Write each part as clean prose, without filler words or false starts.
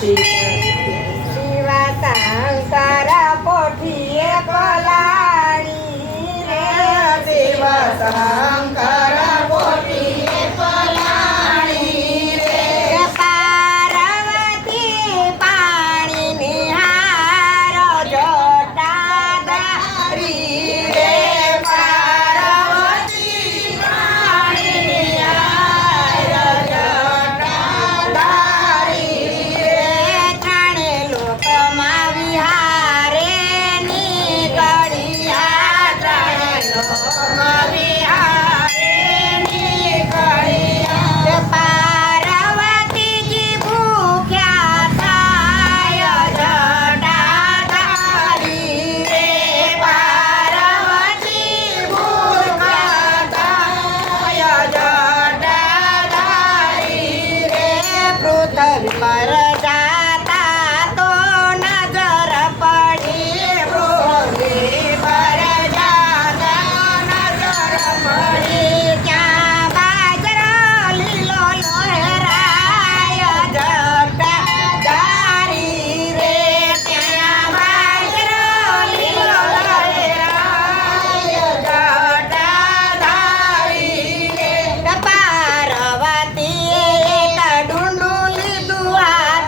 શિવા શંકર પોઠીએ પલાણી રે શિવ શંકર પોઠીએ પલાણી રે પાર્વતી પાણી નિહાર જટાધારી રે પાર્વતી પાણી નિહાર જટાધારી રે ત્રણે લોકમાં વિહારે નીકળ્યા ત્રણે લોકમાં વિહારે નીકળ્યા પાર્વતીજી ભૂખ્યા થાય જટાધારી રે પાર્વતી ભૂખ્યા થાય જટાધારી રે પૃથ્વી પર જાતા તો નજર પડી પૃથ્વી પર જાતા નજર પડી ક્યાં બાજરો લીલો લહેરાય જટાધારી રે ક્યાં બાજરો લીલો લહેરાય જટાધારી રે પાર્વતીએ એક ડુંડું લીધું હાથમાં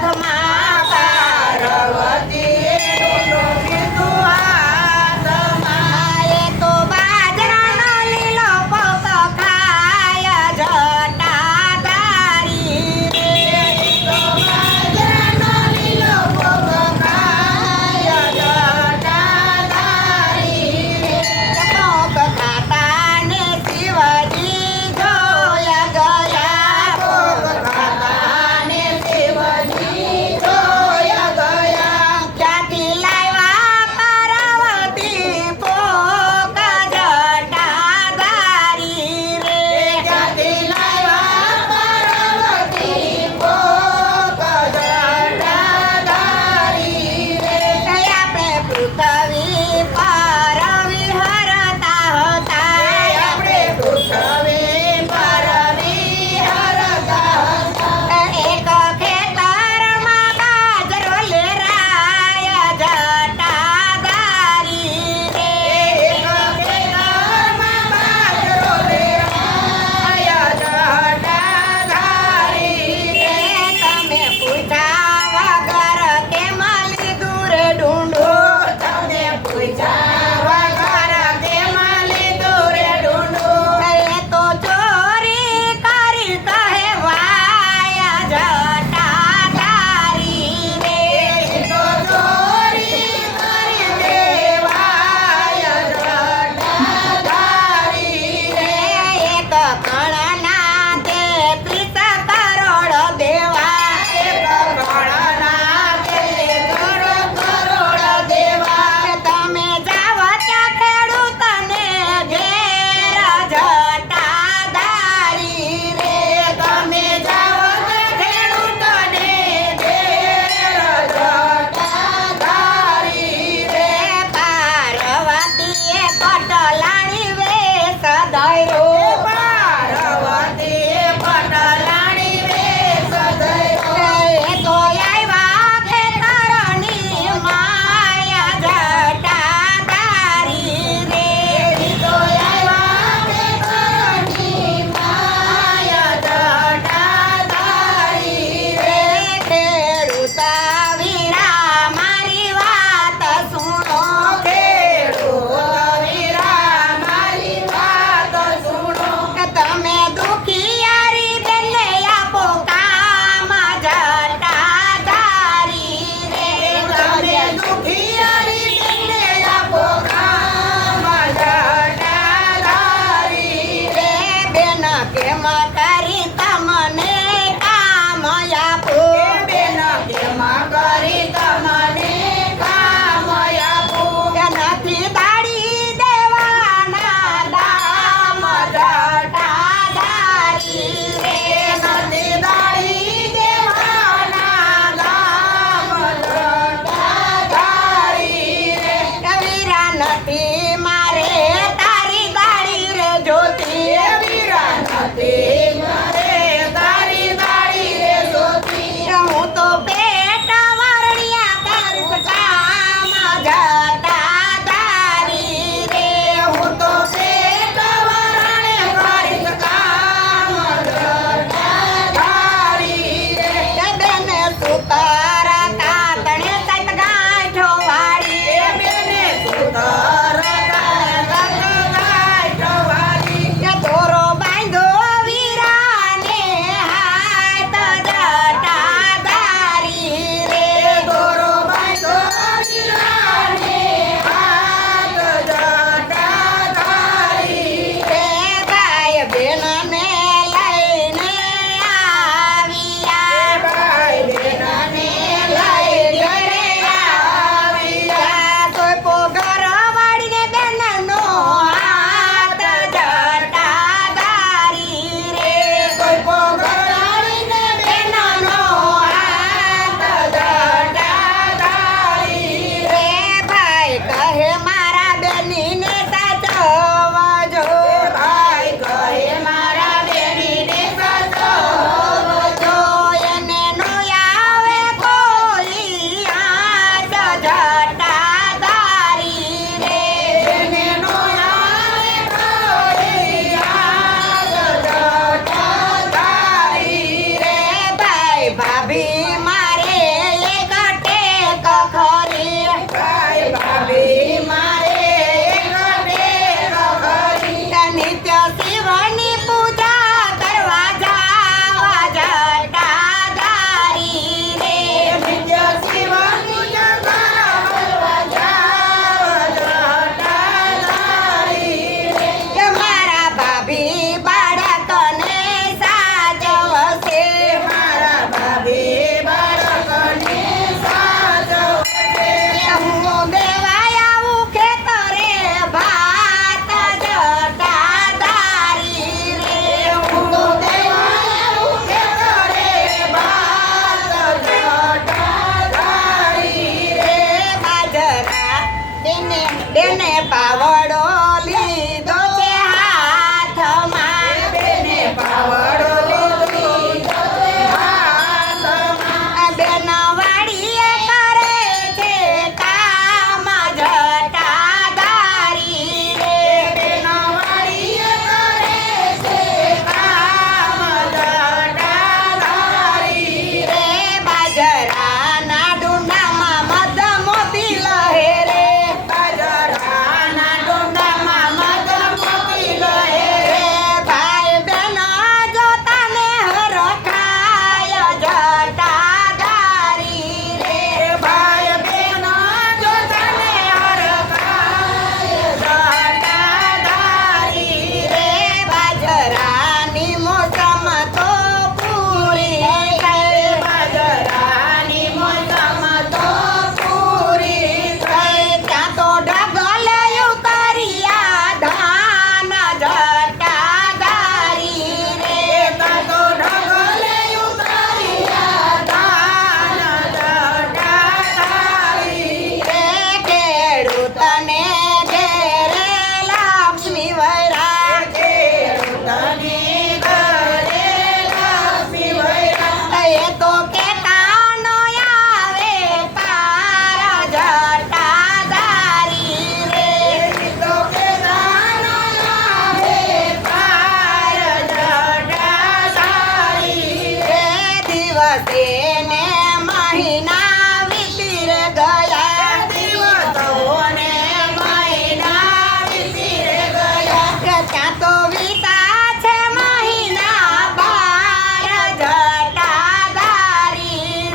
મહિના વીતી રે ગયા દિવસોને મહિના વીતી રે ગયા. કે ત્યાં તો વીતા છે મહિના 12 જટાધારી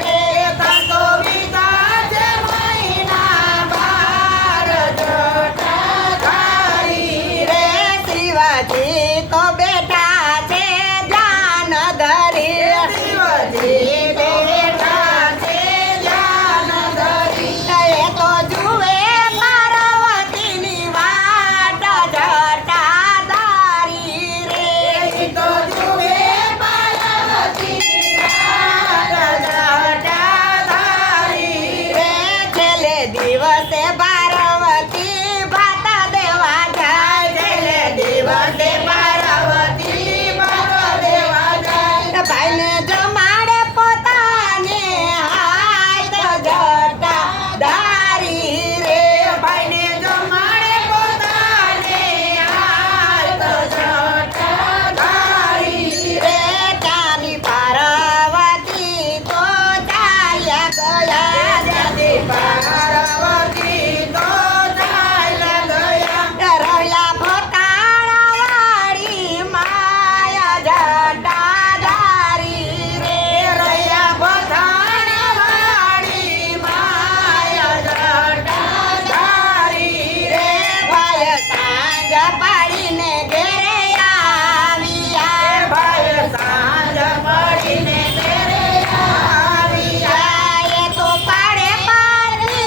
રે તો વિતા છે મહિના 12 જટાધારી રે શિવાજી તો બેઠા છે ધ્યાન ધરી શિવજી બેઠા છે ધ્યાન ધરી. એ તો જુએ પાર્વતીની વાટ જટાધારી રે તો જુએ પાર્વતીની વાટ જટાધારી. રે છેલ્લે દિવસે પાર્વતી ભાત દેવા જાય છેલ્લે દિવસે પાર્વતી ભાત દેવા જાય. ભાઈને જમાડે પોતાને હાથ જટાધારી રે ભાઈને જમાડે પોતાને હાથ જટાધારી. રે ચાલી પાર્વતી તો ચાલ્યા ગયા ત્યાંથી પાર્વતી તો ચાલ્યા ગયા. રહ્યા ફટાણાવાળી માયા જટાધારી રે રહ્યા બધાણવાળી માયા જટાધારી. રે ભાઈ સાંજ પાડીને ઘેરે આવ્યા ભાઈ સાંજ પડીને ઘરે આવ્યા. એ તો પાડે પાડી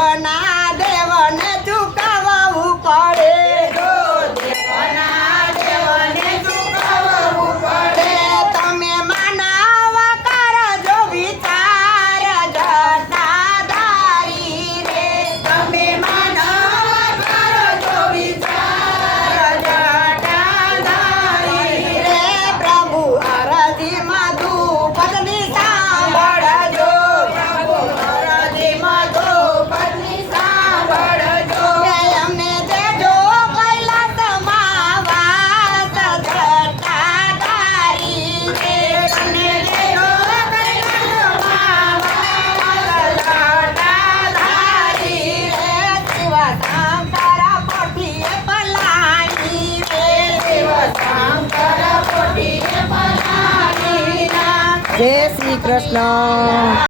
દેવના દેવને ચૂકવવું પડે જો દેવના દેવને ચૂકવવું પડે. તમે માનવ કરજો વિચાર જટાધારી રે તમે માનવ કરજો વિચાર જટાધારી રે. રે પ્રભુ અરજી મધુ પત્ની સાંભળજો પ્રભુ અરજીમાં દ્રૌપદી સાંભળજો. અમને દેજો કૈલાસમાં વાસ જટાધારી રે તમને દેજો કૈલાસમાં વાસ જટાધારી રે. શિવ શંકર પોઠીએ પલાણી રે શિવ શંકર કોટીએ પલાળીના. જય શ્રી કૃષ્ણ